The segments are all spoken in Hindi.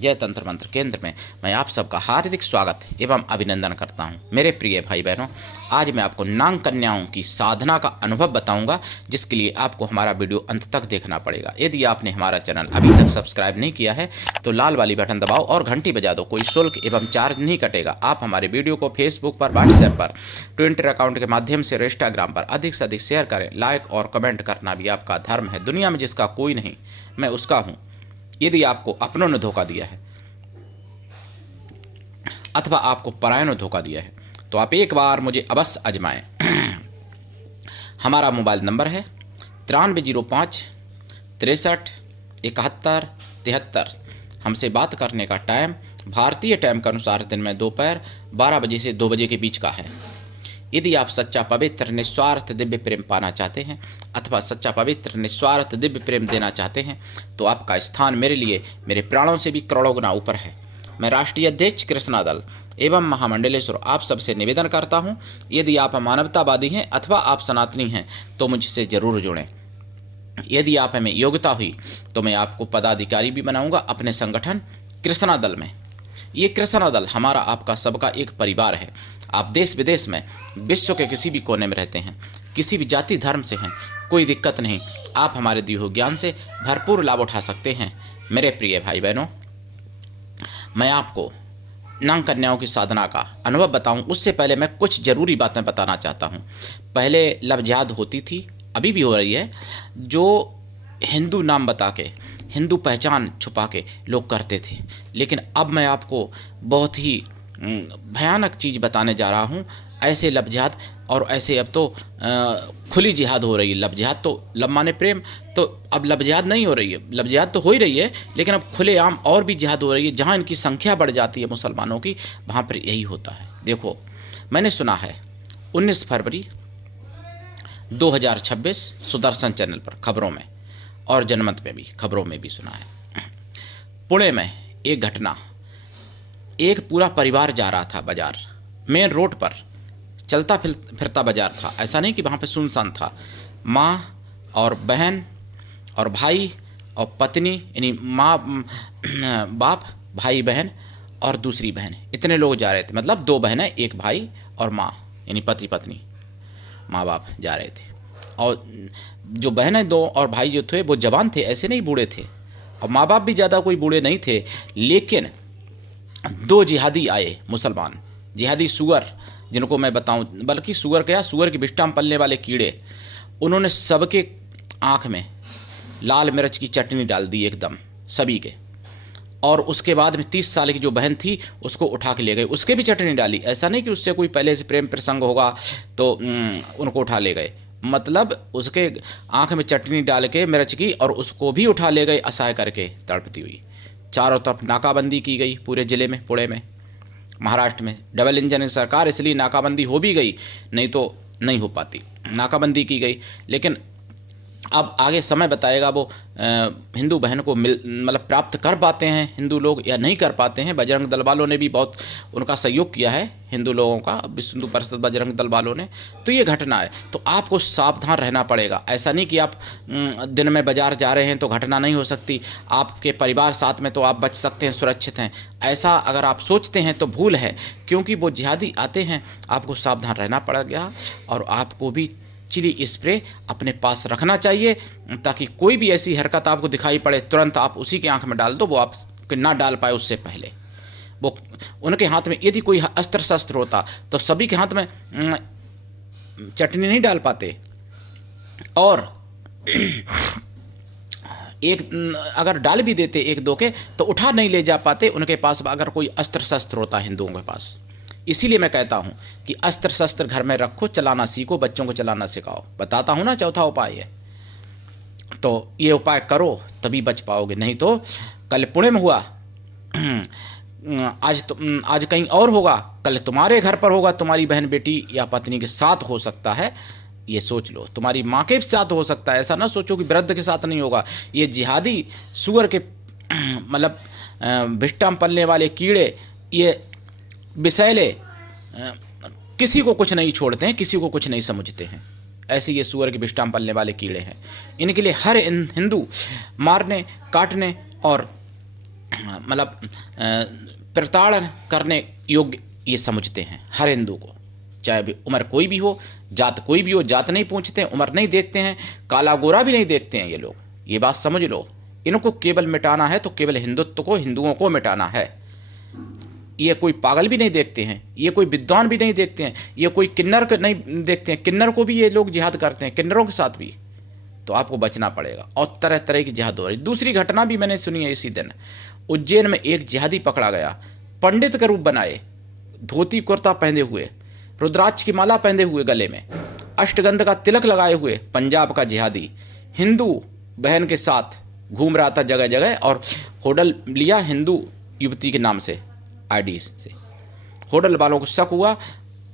जय तंत्र मंत्र केंद्र में मैं आप सबका हार्दिक स्वागत एवं अभिनंदन करता हूं। मेरे प्रिय भाई बहनों, आज मैं आपको नाग कन्याओं की साधना का अनुभव बताऊंगा, जिसके लिए आपको हमारा वीडियो अंत तक देखना पड़ेगा। यदि आपने हमारा चैनल अभी तक सब्सक्राइब नहीं किया है तो लाल वाली बटन दबाओ और घंटी बजा दो। कोई शुल्क एवं चार्ज नहीं कटेगा। आप हमारे वीडियो को फेसबुक पर, व्हाट्सएप पर, ट्विटर अकाउंट के माध्यम से, इंस्टाग्राम पर अधिक से अधिक शेयर करें। लाइक और कमेंट करना भी आपका धर्म है। दुनिया में जिसका कोई नहीं, मैं उसका हूँ। यदि आपको अपनों ने धोखा दिया है अथवा आपको परायों ने धोखा दिया है तो आप एक बार मुझे अवश्य आजमाएं। हमारा मोबाइल नंबर है 9305 63 71 73। हमसे बात करने का टाइम भारतीय टाइम के अनुसार दिन में दोपहर 12 बजे से 2 बजे के बीच का है। यदि आप सच्चा पवित्र निस्वार्थ दिव्य प्रेम पाना चाहते हैं अथवा सच्चा पवित्र निस्वार्थ दिव्य प्रेम देना चाहते हैं तो आपका स्थान मेरे लिए मेरे प्राणों से भी करोड़ों गुना ऊपर है। मैं राष्ट्रीय अध्यक्ष कृष्णा दल एवं महामंडलेश्वर आप सबसे निवेदन करता हूं, यदि आप मानवतावादी हैं अथवा आप सनातनी हैं तो मुझसे जरूर जुड़ें। यदि आप में योग्यता हुई तो मैं आपको पदाधिकारी भी बनाऊंगा अपने संगठन कृष्णा दल में। ये कृष्णा दल हमारा आपका सबका एक परिवार है। आप देश विदेश में, विश्व के किसी भी कोने में रहते हैं, किसी भी जाति धर्म से हैं, कोई दिक्कत नहीं। आप हमारे दिए हुए ज्ञान से भरपूर लाभ उठा सकते हैं। मेरे प्रिय भाई बहनों, मैं आपको नाग कन्याओं की साधना का अनुभव बताऊं उससे पहले मैं कुछ जरूरी बातें बताना चाहता हूं। पहले लव जिहाद होती थी, अभी भी हो रही है, जो हिंदू नाम बता के, हिंदू पहचान छुपा के लोग करते थे। लेकिन अब मैं आपको बहुत ही भयानक चीज़ बताने जा रहा हूं। ऐसे लव जिहाद और ऐसे अब तो खुली जिहाद हो रही है। लव जिहाद तो लव माने प्रेम, तो अब लव जिहाद नहीं हो रही है। लव जिहाद तो हो ही रही है, लेकिन अब खुलेआम और भी जिहाद हो रही है। जहाँ इनकी संख्या बढ़ जाती है मुसलमानों की, वहाँ पर यही होता है। देखो, मैंने सुना है 19 फरवरी 2026 सुदर्शन चैनल पर खबरों में और जनमत में भी खबरों में भी सुना है, पुणे में एक घटना। एक पूरा परिवार जा रहा था बाजार, मेन रोड पर चलता फिरता बाजार था। ऐसा नहीं कि वहाँ पे सुनसान था। माँ और बहन और भाई और पत्नी, यानी माँ बाप, भाई बहन और दूसरी बहन, इतने लोग जा रहे थे। मतलब 2 बहनें, 1 भाई और माँ, यानी पति पत्नी, माँ बाप जा रहे थे। और जो बहनें 2 और भाई जो थे वो जवान थे, ऐसे नहीं बूढ़े थे। और माँ बाप भी ज़्यादा कोई बूढ़े नहीं थे। लेकिन 2 जिहादी आए, मुसलमान जिहादी, सुअर जिनको मैं बताऊं, बल्कि सुअर क्या, सुअर की बिष्टा में पलने वाले कीड़े। उन्होंने सबके आँख में लाल मिर्च की चटनी डाल दी एकदम, सभी के। और उसके बाद में 30 साल की जो बहन थी उसको उठा के ले गए, उसके भी चटनी डाली। ऐसा नहीं कि उससे कोई पहले से प्रेम प्रसंग होगा तो उनको उठा ले गए। मतलब उसके आँख में चटनी डाल के मिर्च की, और उसको भी उठा ले गए असहाय करके, तड़पती हुई। चारों तरफ नाकाबंदी की गई पूरे ज़िले में, पुणे में, महाराष्ट्र में। डबल इंजन सरकार, इसलिए नाकाबंदी हो भी गई, नहीं तो नहीं हो पाती। नाकाबंदी की गई। लेकिन अब आगे समय बताएगा वो हिंदू बहन को मतलब प्राप्त कर पाते हैं हिंदू लोग या नहीं कर पाते हैं। बजरंग दल वालों ने भी बहुत उनका सहयोग किया है, हिंदू लोगों का, विश्व हिंदू परिषद बजरंग दल वालों ने। तो ये घटना है, तो आपको सावधान रहना पड़ेगा। ऐसा नहीं कि आप दिन में बाजार जा रहे हैं तो घटना नहीं हो सकती, आपके परिवार साथ में तो आप बच सकते हैं, सुरक्षित हैं। ऐसा अगर आप सोचते हैं तो भूल है, क्योंकि वो जिहादी आते हैं। आपको सावधान रहना पड़ेगा और आपको भी चिली स्प्रे अपने पास रखना चाहिए, ताकि कोई भी ऐसी हरकत आपको दिखाई पड़े तुरंत आप उसी के आंख में डाल दो। वो आप ना डाल पाए उससे पहले। वो उनके हाथ में यदि कोई अस्त्र शस्त्र होता तो सभी के हाथ में चटनी नहीं डाल पाते। और एक अगर डाल भी देते 1-2 के तो उठा नहीं ले जा पाते उनके पास, अगर कोई अस्त्र शस्त्र होता हिंदुओं के पास। इसीलिए मैं कहता हूं कि अस्त्र शस्त्र घर में रखो, चलाना सीखो, बच्चों को चलाना सिखाओ। बताता हूं ना, चौथा उपाय है। तो ये उपाय करो तभी बच पाओगे, नहीं तो कल पुणे में हुआ, आज कहीं और होगा, कल तुम्हारे घर पर होगा, तुम्हारी बहन बेटी या पत्नी के साथ हो सकता है। ये सोच लो, तुम्हारी माँ के साथ हो सकता है। ऐसा ना सोचो कि वृद्ध के साथ नहीं होगा। ये जिहादी सुअर के मतलब भिष्टा में पलने वाले कीड़े, ये विषैले, किसी को कुछ नहीं छोड़ते हैं, किसी को कुछ नहीं समझते हैं। ऐसे ये सुअर के विष्टा में पलने वाले कीड़े हैं। इनके लिए हर हिंदू मारने, काटने और मतलब प्रताड़न करने योग्य ये समझते हैं हर हिंदू को, चाहे भी उम्र कोई भी हो, जात कोई भी हो। जात नहीं पूछते हैं, उम्र नहीं देखते हैं, काला गोरा भी नहीं देखते हैं ये लोग। ये बात समझ लो, इनको केवल मिटाना है तो केवल हिंदुत्व को, हिंदुओं को मिटाना है। ये कोई पागल भी नहीं देखते हैं, ये कोई विद्वान भी नहीं देखते हैं, ये कोई किन्नर को नहीं देखते हैं। किन्नर को भी ये लोग जिहाद करते हैं, किन्नरों के साथ भी। तो आपको बचना पड़ेगा, और तरह तरह की जिहाद हो रही। दूसरी घटना भी मैंने सुनी है इसी दिन, उज्जैन में एक जिहादी पकड़ा गया, पंडित का रूप बनाए, धोती कुर्ता पहने हुए, रुद्राक्ष की माला पहने हुए गले में, अष्टगंध का तिलक लगाए हुए, पंजाब का जिहादी हिंदू बहन के साथ घूम रहा था जगह जगह, और होटल लिया हिंदू युवती के नाम से, आईडी से। होटल वालों को शक हुआ,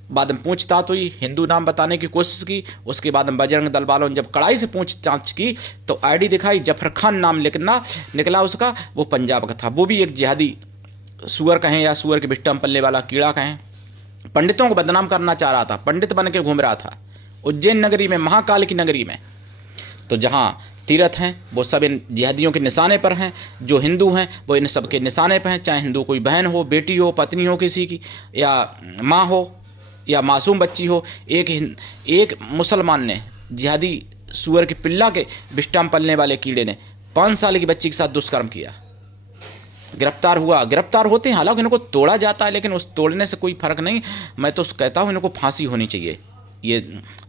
बाद में पूछताछ हुई, हिंदू नाम बताने की कोशिश की। उसके बाद में बजरंग दल वालों ने जब कड़ाई से पूछताछ की तो आईडी दिखाई, जफर खान नाम निकला उसका, वो पंजाब का था। वो भी एक जिहादी, सुअर कहें या सुअर के बिस्टा में पलने वाला कीड़ा कहें, पंडितों को बदनाम करना चाह रहा था, पंडित बन के घूम रहा था उज्जैन नगरी में, महाकाल की नगरी में। तो जहाँ तीर्थ हैं वो सब इन जिहादियों के निशाने पर हैं, जो हिंदू हैं वो इन सब के निशाने पर हैं, चाहे हिंदू कोई बहन हो, बेटी हो, पत्नी हो किसी की, या माँ हो, या मासूम बच्ची हो। एक मुसलमान ने, जिहादी सुअर के पिल्ला के बिस्टा में पलने वाले कीड़े ने 5 साल की बच्ची के साथ दुष्कर्म किया, गिरफ्तार हुआ। गिरफ्तार होते हैं, हालांकि इनको तोड़ा जाता है, लेकिन उस तोड़ने से कोई फर्क नहीं। मैं तो कहता हूँ इनको फांसी होनी चाहिए, ये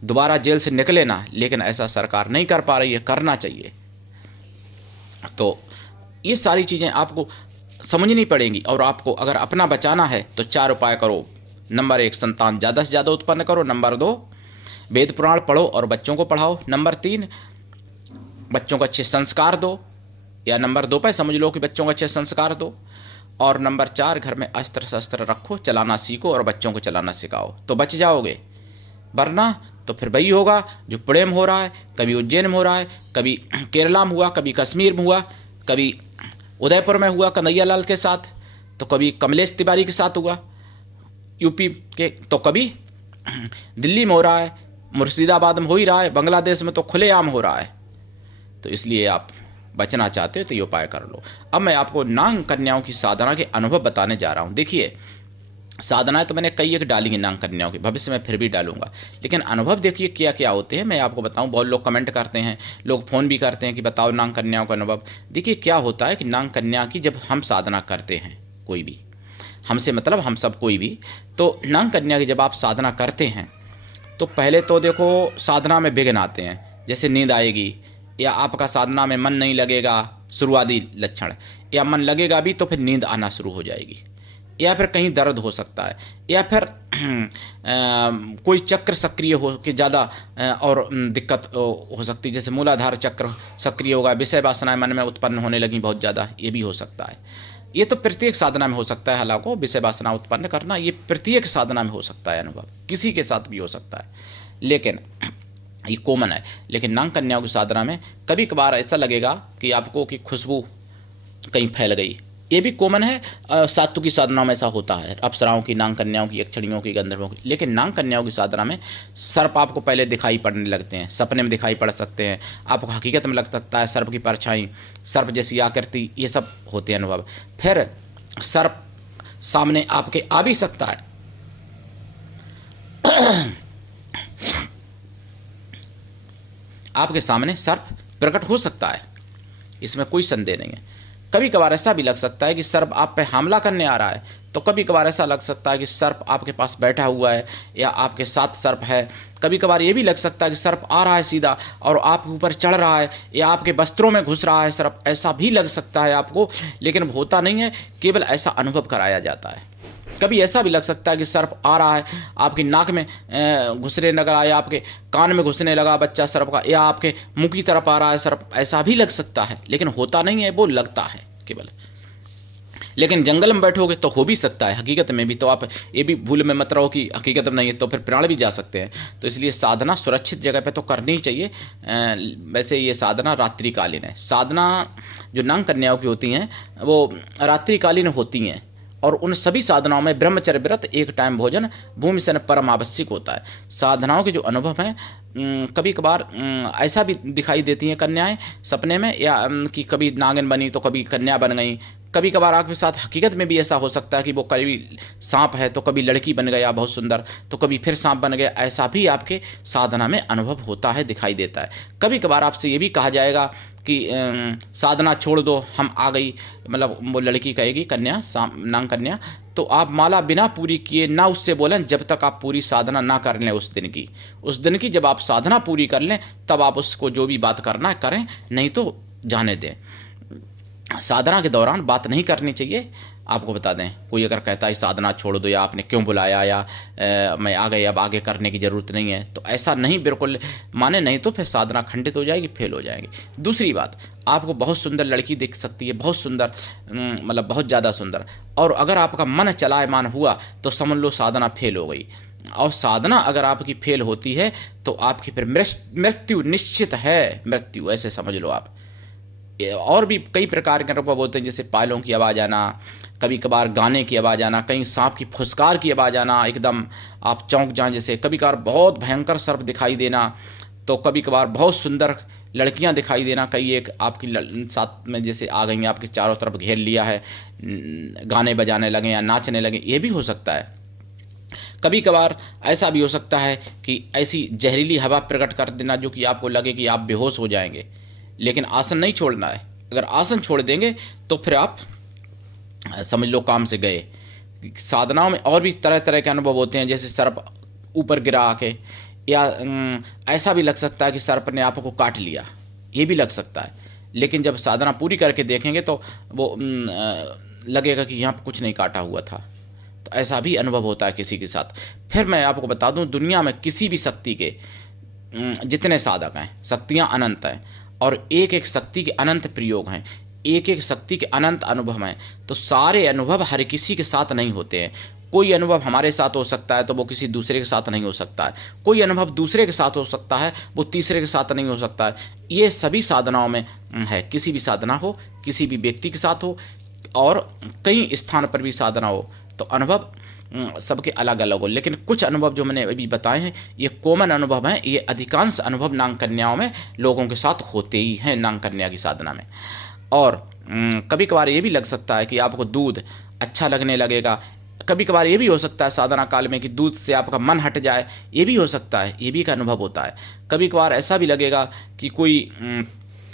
दोबारा जेल से निकले ना, लेकिन ऐसा सरकार नहीं कर पा रही है, करना चाहिए। तो ये सारी चीज़ें आपको समझनी पड़ेंगी, और आपको अगर अपना बचाना है तो 4 उपाय करो। नंबर 1, संतान ज़्यादा से ज़्यादा उत्पन्न करो। नंबर 2, वेद पुराण पढ़ो और बच्चों को पढ़ाओ। नंबर 3, बच्चों को अच्छे संस्कार दो, या नंबर 2 पे समझ लो कि बच्चों को अच्छे संस्कार दो। और नंबर 4, घर में अस्त्र शस्त्र रखो, चलाना सीखो और बच्चों को चलाना सिखाओ, तो बच जाओगे। वरना तो फिर वही होगा जो पुणे में हो रहा है, कभी उज्जैन में हो रहा है, कभी केरला में हुआ, कभी कश्मीर में हुआ, कभी उदयपुर में हुआ कन्हैया लाल के साथ, तो कभी कमलेश तिवारी के साथ हुआ यूपी के, तो कभी दिल्ली में हो रहा है, मुर्शिदाबाद में हो ही रहा है, बांग्लादेश में तो खुलेआम हो रहा है। तो इसलिए आप बचना चाहते हो तो ये उपाय कर लो। अब मैं आपको नाग कन्याओं की साधना के अनुभव बताने जा रहा हूँ। देखिए, साधनाएं तो मैंने कई एक डाली हैं नाग कन्याओं की, भविष्य में फिर भी डालूंगा, लेकिन अनुभव देखिए क्या क्या होते हैं, मैं आपको बताऊं। बहुत लोग कमेंट करते हैं, लोग फ़ोन भी करते हैं कि बताओ नाग कन्याओं का अनुभव। देखिए क्या होता है कि नाग कन्या की जब हम साधना करते हैं, कोई भी, हमसे मतलब हम सब कोई भी, तो नाग कन्या की जब आप साधना करते हैं तो पहले तो देखो साधना में विघ्न आते हैं, जैसे नींद आएगी, या आपका साधना में मन नहीं लगेगा, शुरुआती लक्षण, या मन लगेगा भी तो फिर नींद आना शुरू हो जाएगी, या फिर कहीं दर्द हो सकता है, या फिर कोई चक्र सक्रिय हो के ज़्यादा और दिक्कत हो सकती है, जैसे मूलाधार चक्र सक्रिय होगा, विषय वासनाएं मन में उत्पन्न होने लगी बहुत ज़्यादा, ये भी हो सकता है। ये तो प्रत्येक साधना में हो सकता है, हालांकि विषय वासना उत्पन्न करना ये प्रत्येक साधना में हो सकता है अनुभव, किसी के साथ भी हो सकता है, लेकिन ये कॉमन है। लेकिन नाग कन्याओं की साधना में कभी कभार ऐसा लगेगा कि आपको कि खुशबू कहीं फैल गई, ये भी कॉमन है। सात्विक की साधनाओं में ऐसा होता है, अप्सराओं की, नाग कन्याओं की, यक्षिणियों की, गंधर्वों की। लेकिन नाग कन्याओं की साधना में सर्प आपको पहले दिखाई पड़ने लगते हैं, सपने में दिखाई पड़ सकते हैं, आपको हकीकत में लग सकता है सर्प की परछाई, सर्प जैसी आकृति, ये सब होते हैं अनुभव। फिर सर्प सामने आपके आ भी सकता है, आपके सामने सर्प प्रकट हो सकता है, इसमें कोई संदेह नहीं है। कभी कभार ऐसा भी लग सकता है कि सर्प आप पे हमला करने आ रहा है, तो कभी कभार ऐसा लग सकता है कि सर्प आपके पास बैठा हुआ है या आपके साथ सर्प है। कभी कभार ये भी लग सकता है कि सर्प आ रहा है सीधा और आपके ऊपर चढ़ रहा है, या आपके वस्त्रों में घुस रहा है सर्प, ऐसा भी लग सकता है आपको, लेकिन होता नहीं है, केवल ऐसा अनुभव कराया जाता है। कभी ऐसा भी लग सकता है कि सर्प आ रहा है, आपकी नाक में घुसने लगा, या आपके कान में घुसने लगा बच्चा सर्प का, या आपके मुंह की तरफ आ रहा है सर्प, ऐसा भी लग सकता है, लेकिन होता नहीं है, वो लगता है केवल। लेकिन जंगल में बैठोगे तो हो भी सकता है हकीकत में भी, तो आप ये भी भूल में मत रहो कि हकीकत में नहीं है, तो फिर प्राण भी जा सकते हैं। तो इसलिए साधना सुरक्षित जगह पे तो करनी ही चाहिए। वैसे ये साधना रात्रिकालीन है। साधना जो नाग कन्याओं की होती हैं वो रात्रिकालीन होती हैं, और उन सभी साधनाओं में ब्रह्मचर्य व्रत, एक टाइम भोजन, भूमि से परम आवश्यक होता है। साधनाओं के जो अनुभव हैं, कभी कभार ऐसा भी दिखाई देती हैं कन्याएं सपने में, या कि कभी नागिन बनी तो कभी कन्या बन गई, कभी कभार आपके साथ हकीकत में भी ऐसा हो सकता है कि वो कभी सांप है तो कभी लड़की बन गया बहुत सुंदर, तो कभी फिर सांप बन गया। ऐसा भी आपके साधना में अनुभव होता है, दिखाई देता है। कभी कभार आपसे ये भी कहा जाएगा कि साधना छोड़ दो, हम आ गई, मतलब वो लड़की कहेगी कन्या, नांग कन्या, तो आप माला बिना पूरी किए ना उससे बोलें जब तक आप पूरी साधना ना कर लें उस दिन की जब आप साधना पूरी कर लें तब आप उसको जो भी बात करना है करें, नहीं तो जाने दें। साधना के दौरान बात नहीं करनी चाहिए। आपको बता दें, कोई अगर कहता है साधना छोड़ दो या आपने क्यों बुलाया या मैं आ गई, अब आगे करने की ज़रूरत नहीं है, तो ऐसा नहीं बिल्कुल माने, नहीं तो फिर साधना खंडित हो जाएगी, फेल हो जाएगी। दूसरी बात, आपको बहुत सुंदर लड़की दिख सकती है, बहुत सुंदर, मतलब बहुत ज़्यादा सुंदर, और अगर आपका मन चलायमान हुआ तो समझ लो साधना फेल हो गई। और साधना अगर आपकी फेल होती है तो आपकी फिर मृत्यु निश्चित है, मृत्यु ऐसे समझ लो आप। और भी कई प्रकार के अनुभव होते हैं, जैसे पायलों की आवाज़ आना, कभी कभार गाने की आवाज़ आना, कहीं सांप की फुसकार की आवाज़ आना, एकदम आप चौंक जाएं। जैसे कभी कभार बहुत भयंकर सर्प दिखाई देना, तो कभी कभार बहुत सुंदर लड़कियां दिखाई देना, कई एक आपकी साथ में जैसे आ गई, आपके चारों तरफ घेर लिया है, गाने बजाने लगे या नाचने लगे, ये भी हो सकता है। कभी कभार ऐसा भी हो सकता है कि ऐसी जहरीली हवा प्रकट कर देना जो कि आपको लगे कि आप बेहोश हो जाएंगे, लेकिन आसन नहीं छोड़ना है। अगर आसन छोड़ देंगे तो फिर आप समझ लो काम से गए। साधनाओं में और भी तरह तरह के अनुभव होते हैं, जैसे सर्प ऊपर गिरा आके, या ऐसा भी लग सकता है कि सर्प ने आपको काट लिया, ये भी लग सकता है। लेकिन जब साधना पूरी करके देखेंगे तो वो लगेगा कि यहाँ पर कुछ नहीं काटा हुआ था। तो ऐसा भी अनुभव होता है किसी के साथ। फिर मैं आपको बता दूं, दुनिया में किसी भी शक्ति के जितने साधक हैं, शक्तियाँ अनंत हैं, और एक एक शक्ति के अनंत प्रयोग हैं, एक एक शक्ति के अनंत अनुभव हैं। तो सारे अनुभव हर किसी के साथ नहीं होते हैं। कोई अनुभव हमारे साथ हो सकता है तो वो किसी दूसरे के साथ नहीं हो सकता है, कोई अनुभव दूसरे के साथ हो सकता है वो तीसरे के साथ नहीं हो सकता है। ये सभी साधनाओं में है, किसी भी साधना हो, किसी भी व्यक्ति के साथ हो, और कई स्थान पर भी साधना हो, तो अनुभव सबके अलग अलग हो। लेकिन कुछ अनुभव जो मैंने अभी बताए हैं ये कॉमन अनुभव हैं, ये अधिकांश अनुभव नाग कन्याओं में लोगों के साथ होते ही हैं, नाग कन्या की साधना में। और कभी कभार ये भी लग सकता है कि आपको दूध अच्छा लगने लगेगा, कभी कभार ये भी हो सकता है साधना काल में कि दूध से आपका मन हट जाए, ये भी हो सकता है, ये भी एक अनुभव होता है। कभी कभार ऐसा भी लगेगा कि कोई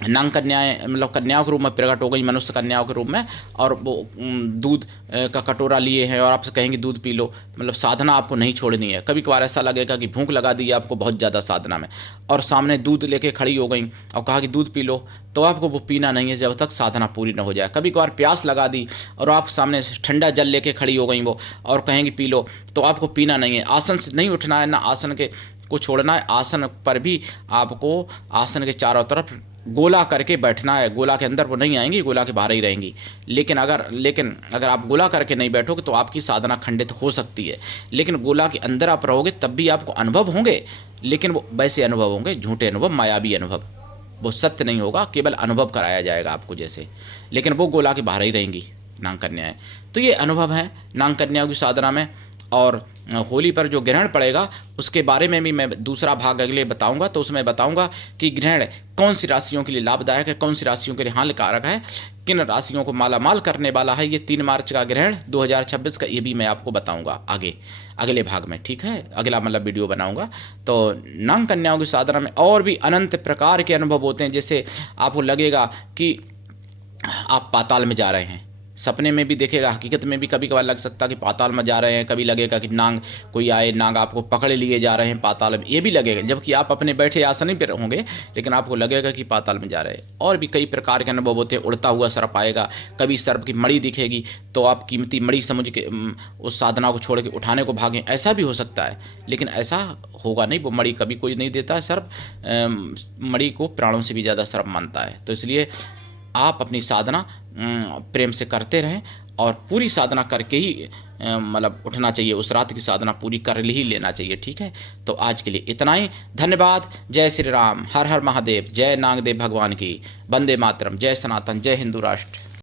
नाग कन्याएँ, मतलब कन्याओं के रूप में प्रकट हो गई, मनुष्य कन्याओं के रूप में, और वो दूध का कटोरा लिए हैं और आपसे कहेंगे दूध पी लो, मतलब साधना आपको नहीं छोड़नी है। कभी कभार ऐसा लगेगा कि भूख लगा दी आपको बहुत ज़्यादा साधना में, और सामने दूध लेके खड़ी हो गई और कहा कि दूध पी लो, तो आपको वो पीना नहीं है जब तक साधना पूरी न हो जाए। कभी कभार प्यास लगा दी और आप सामने ठंडा जल लेके खड़ी हो गई वो, और कहेंगे पी लो, तो आपको पीना नहीं है। आसन से नहीं उठना है, ना आसन के को छोड़ना है, आसन पर भी आपको आसन के चारों तरफ गोला करके बैठना है। गोला के अंदर वो नहीं आएंगी, गोला के बाहर ही रहेंगी। लेकिन अगर आप गोला करके नहीं बैठोगे तो आपकी साधना खंडित हो सकती है। लेकिन गोला के अंदर आप रहोगे तब भी आपको अनुभव होंगे, लेकिन वो वैसे अनुभव होंगे, झूठे अनुभव, मायावी अनुभव, वो सत्य नहीं होगा, केवल अनुभव कराया जाएगा आपको जैसे। लेकिन वो गोला के बाहर ही रहेंगी नाग कन्याएं। तो ये अनुभव है नाग कन्याओं की साधना में। और होली पर जो ग्रहण पड़ेगा उसके बारे में भी मैं दूसरा भाग अगले बताऊंगा, तो उसमें बताऊंगा कि ग्रहण कौन सी राशियों के लिए लाभदायक है, कौन सी राशियों के लिए हानिकारक है, किन राशियों को मालामाल करने वाला है ये 3 मार्च का ग्रहण 2026 का, ये भी मैं आपको बताऊंगा आगे अगले भाग में, ठीक है, अगला मतलब वीडियो बनाऊंगा। तो नाग कन्याओं की साधना में और भी अनंत प्रकार के अनुभव होते हैं। जैसे आपको लगेगा कि आप पाताल में जा रहे हैं, सपने में भी देखेगा, हकीकत में भी कभी कभार लग सकता है कि पाताल में जा रहे हैं। कभी लगेगा कि नाग कोई आए, नाग आपको पकड़ लिए जा रहे हैं पाताल में, ये भी लगेगा, जबकि आप अपने बैठे आसन पर होंगे, लेकिन आपको लगेगा कि पाताल में जा रहे हैं। और भी कई प्रकार के अनुभव होते हैं। उड़ता हुआ सर्प आएगा, कभी सर्प की मणि दिखेगी तो आप कीमती मणि समझ के उस साधना को छोड़ के उठाने को भागें, ऐसा भी हो सकता है। लेकिन ऐसा होगा नहीं, वो मणि कभी कोई नहीं देता है। सर्प मणि को प्राणों से भी ज़्यादा सर्प मानता है। तो इसलिए आप अपनी साधना प्रेम से करते रहें, और पूरी साधना करके ही मतलब उठना चाहिए, उस रात की साधना पूरी कर ही लेना चाहिए, ठीक है। तो आज के लिए इतना ही, धन्यवाद। जय श्री राम, हर हर महादेव, जय नागदेव भगवान की, वंदे मातरम, जय सनातन, जय हिंदू राष्ट्र।